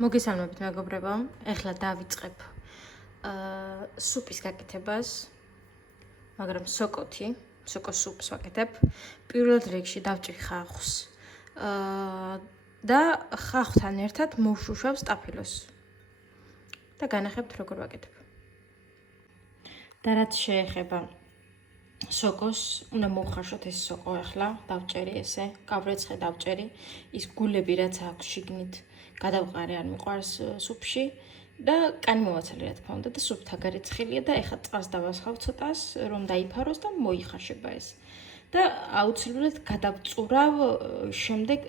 მოგესალმებით მეგობრებო, ეხლა დავიწყებ სუპის გაკეთებას, მაგრამ სოკოს სუპს ვაკეთებ. პირველ რიგში დავჭრი ხახვს და ხახვთან ერთად მოვშუშავ სტაფილოს და განახებთ როგორ ვაკეთებ. და რაც შეეხება სოკოს, უნდა მოვხარშოთ ეს სოკო ახლა, დავჭერი ესე, გავრეცხე დავჭერი, ის გულები რაც აქვს შიგნით გადავყარე არ მიყვარს სუპში და კანი მოვაცალე რა თქმა უნდა და სუპთა გარეცხილია და ეხლა წყალს დავასხავ ცოტას რომ დაიფაროს და მოიხარშება ეს. და აუცილებლად გადავწურავ შემდეგ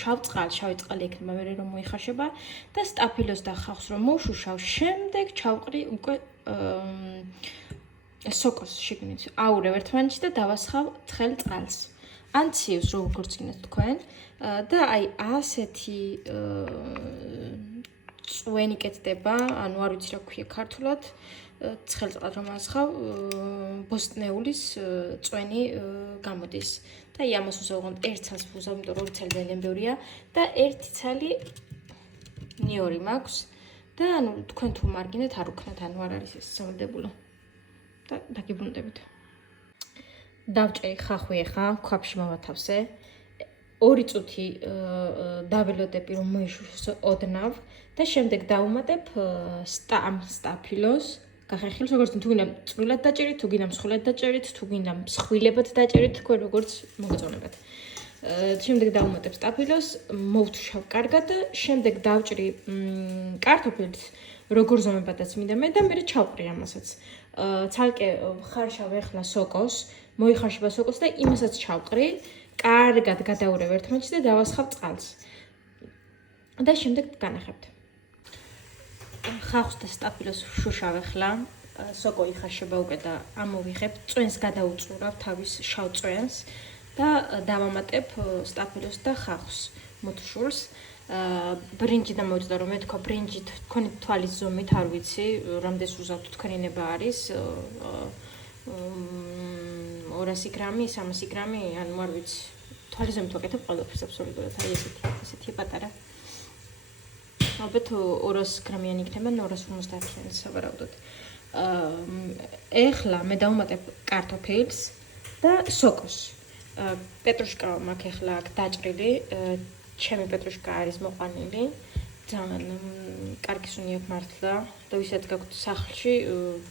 შავი წყალი ექნება მერე რომ მოიხარშება და სტაფილოს და ხახვს რომ მოვშუშავ, შემდეგ ჩავყრი უკვე სოკოს შიგნით აურევ ერთმანეთში და დავასხავ თხელ წყალს. ან ციევს როგორც გინდათ თქვენ და აი ასეთი წვენი კეთდება, ანუ არ ვიცი რა ქვია ქართულად, ცხელ წყალს რომ ასხავ, ბოსტნეულის წვენი გამოდის. და აი ამას უზავღავ ერთ ცალს ვუზავ, იმიტომ რომ ორი ცალი ძალიან ბევრია და ერთი ცალი ნიორი მაქვს და ანუ თქვენ თუ მარგინეთ არ უქნათ, ანუ არ არის ეს სამდებულო. და დაგიბრუნდებით. დავჭერი ხახვი ახლა, ქვაფში მოვათავსე. 2 წუთი დაველოდები რომ მოიშუშოს ოდნავ და შემდეგ დავუმატებ სტაფილოს, გახერხილოს როგორც თუ გინდა წვრილად დაჭერით, თუ გინდა მსხვილად დაჭერით, თუ გინდა მსხვილებად დაჭერით, თქვენ როგორც მოგწონებათ. შემდეგ დავუმატებ სტაფილოს, მოვთუშავ კარგად და შემდეგ დავჭრი კარტოფილს, როგორ ზომებადაც მინდა მე და მერე ჩავყრი ამასაც. ცალკე ხარშავ ახლა სოკოს, მოიხარშება სოკოს და იმასაც ჩავყრი. კარგად გადაურევ ერთმანეთში და დავასხავ წყალს. და შემდეგ განახებთ. ხახვს და სტაფილოს შუშავ ახლა, სოკო იხარშება უკვე და ამოვიღებ, წვენს გადაუწურავ თავის შავ წვენს და დავამატებ სტაფილოს და ხახვს მოთშულს. ბრინჯი და მოვიწყდა რომ მე თქვა ბრინჯი თქვენი თვალის ზომით არ ვიცი, რამდენს უზავთ თქვენინება არის 200 გრამი, 300 გრამი, ანუ არ ვიცი. თვალის ზომით ვაკეთებ ყველაფერს აბსოლუტურად, აი ესეთი პატარა. ალბათ 200 გრამიანი იქნება, 250-იანი სავარაუდოდ. ეხლა მე დავუმატებ კარტოფილს და სოკოს. პეტრუშკა მაქვს ეხლა აქ დაჭრილი, ჩემი პეტრუშკა არის მოყვანილი. ძალიან კარგი სუნი აქვს მართლა და ვისაც გაქვთ სახლში,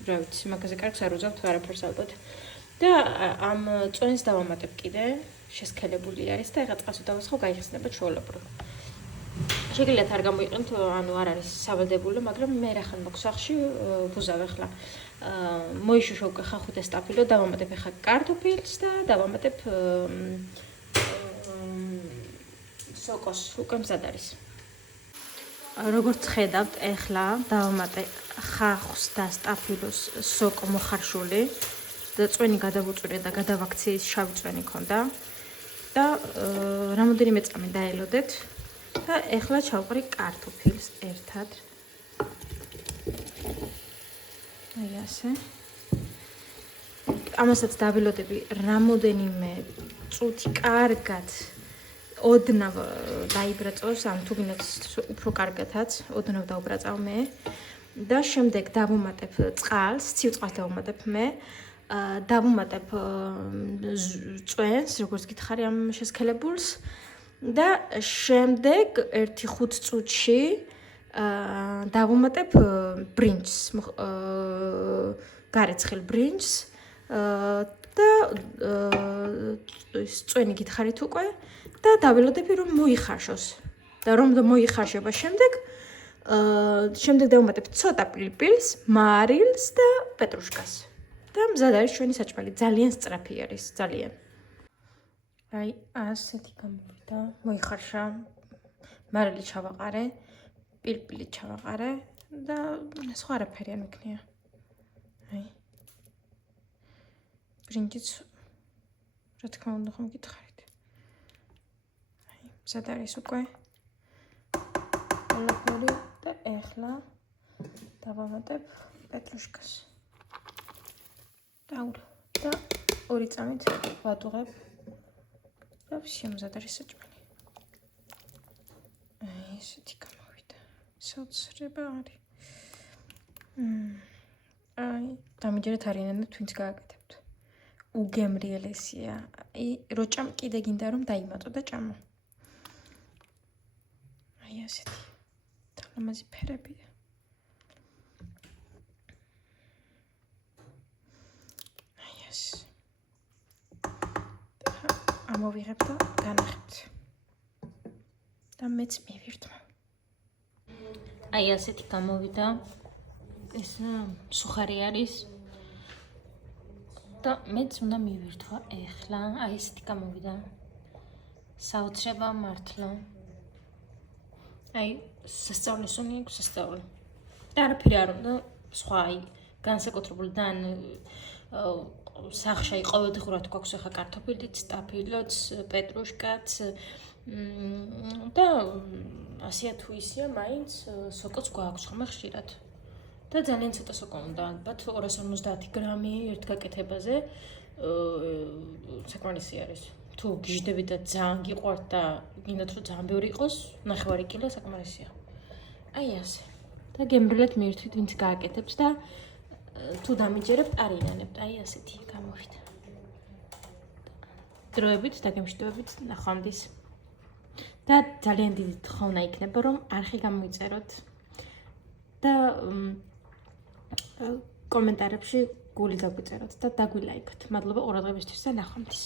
რა ვიცი, მაგაზე კარგს არ უზავთ არაფერს ალბათ. და ამ წვენს დავამატებ კიდე, შესქელებული არის და ეხლა წყალს დავასხავ, გაიხსნება ჩვეულებრივ. შეგიძლიათ არ გამოიყენოთ, ანუ არ არის სავალდებულო, მაგრამ მე რახან მაქვს სახლში, ვუზავ ახლა. მოიშუშავ უკვე ხახვი და სტაფილო, დავამატებ ახლა კარტოფილს და დავამატებ სოკოს, უკვე მზად არის. როგორც ხედავთ, ახლა დავამატე ხახვს და სტაფილოს სოკო მოხარშული და წვენი გადავუწვრე და გადავაქცე ის შავი წვენი ქონდა და რამოდენიმე წამი დაელოდეთ და ახლა ჩავყრი კარტოფილს ერთად. აი ასე. ამასაც დაველოდები რამოდენიმე წუთი კარგად ოდნავ დაიბრაწოს, ან თუ გინდათ უფრო კარგადაც, ოდნავ დავბრაწავ მე და შემდეგ დავუმატებ წყალს, ცივ წყალს დავუმატებ მე. დავუმატებ წვენს, როგორც გითხარი ამ შესქელებულს და შემდეგ 1-5 წუთში დავუმატებ ბრინჯს, გარეცხილ ბრინჯს და წვენი გითხარით უკვე და დაველოდები რომ მოიხარშოს. და რომ მოიხარშება შემდეგ დავუმატებ ცოტა პილპილს, მარილს და პეტრუშკას. და მზად არის ჩვენი საჭმელი, ძალიან სწრაფი არის, ძალიან. აი, ასეთი გამოვიდა, მოიხარშა. მარილი ჩავაყარე, პილპილი ჩავაყარე და სხვა არაფერი არ მექნია. აი. ბრინჯიც რა თქმა უნდა ხომ გითხარით. აი, მზად არის უკვე. ყველაფერი და ეხლა დავამატებ პეტრუშკას. და 2 წამით ვადუღებ და შემზად არის საჭმელი. აი ესეთი გამოვიდა. საოცრება არის. აი, დამიჯერეთ არიანად twins გააკეთებთ. უგემრიელესია. აი, როჭამ კიდე გინდა რომ დაიმატო და ჭამო. აი ასეთი. თამაზი ფერებია. აი ეს. ამოვიღებ და განახებთ. და მეც მივირთმევ. აი ასეთი გამოვიდა. ეს სუხარი არის. და მეც უნდა მივირთვა ეხლა. აი ესეთი გამოვიდა. საოცრება მართლა. აი სასწაულის უნი აქვს სასწაული. და არაფერი არ უნდა სხვა აი განსაკუთრებული და სახშა ყოველდღურად გვაქვს ახლა კარტოფილიც, სტაფილოც, პეტრუშკაც და ასეა თუ ისეა, მაინც სოკოც გვაქვს ხოლმე ხშირად. და ძალიან ცოტა სოკო უნდა, ალბათ 250 გრამი ერთ გაკეთებაზე საკმარისი არის. თუ გიждდებით და ძალიან გიყვართ და გინდათ რომ ძალიან ბევრი იყოს, 9 კილო საკმარისია. აი ასე. და გემრიელად მივირთვით, ვინც გააკეთებს და თუ დამიჯერებთ, არიანებთ. აი ასეთი გამოვიდა. დროებით და გემშვიდობით ნახვამდის. და ძალიან დიდი თხოვნა იქნება, რომ არხი გამოიწეროთ და კომენტარებში გული დაგვიწეროთ და დაგვილაიქოთ. მადლობა ყურადღებისთვის და ნახვამდის.